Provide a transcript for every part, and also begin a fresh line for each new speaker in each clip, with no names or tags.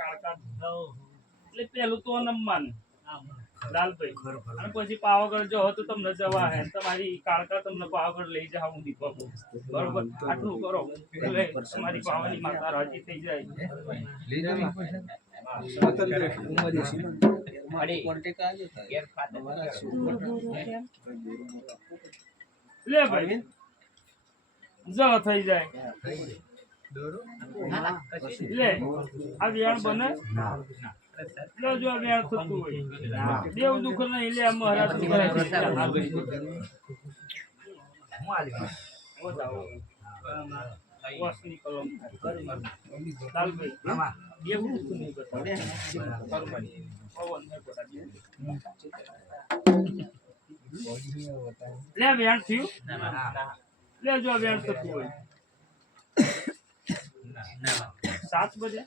કાળકા એટલે પેલું તો નમવાનું. લાલભાઈ. અને પછી પાવાગઢ જો તો તમને જવા હે. તમારી કાળકા તમને પાવાગઢ લઈ જાવ હું દીપક બરોબર? આટલું કરો. એટલે તમારી પાવાની માતા રાજી થઈ જાય. લે ભાઈ. જવા થઈ જાય. લે. આ બને. લે જો થતું હોય. દેવ દુઃખ નહીં લે. મહારાજ. લે થયું? લે જો થતું હોય. સાત બજે?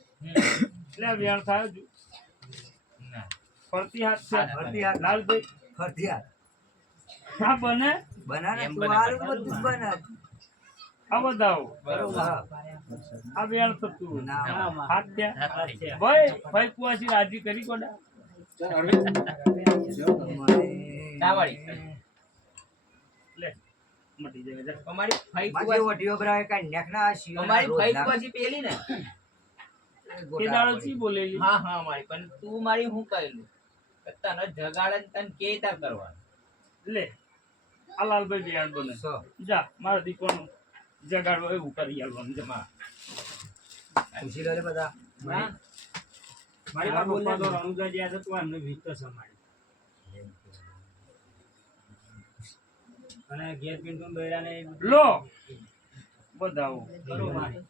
એટલે વિયાણ થાય. ફરતી હાથ છે.
ફરતી હાથ.
લાલભાઈ
ફરજિયાત.
હા બને?
બનાને તમારું બધું જ બને.
આ બધાઓ.
હા.
આ વિયાણ થતું
ના.
હાથ ત્યાં ભાઈ ભાઈ કુવાસી રાજી કરી કોડા લે મટી જાય.
અમારી ફઈ
માજી ઓઢીઓ ભરાય કાંઈ નેકના શિયોના
અમારી
રોજ
પછી પેલી ને.
એ દાડો
પડી.
બોલેલી.
હા હા મારી પણ તું મારી હું કહેલું તને જગાડે ને તને કે
લે આ લાલભાઈ વિયાણ બને.
સો.
જા મારા દીકરાનું જગાડવા એવું કરી આલવાનું. જમા
પૂછી લે બધા.
હા?
મારી પાસે તો રણુજા જ્યાં તો એમને વીત સમાડી અને ઘેર પિંટુ બેડા ને લો. બધાઓ
કરો મારી.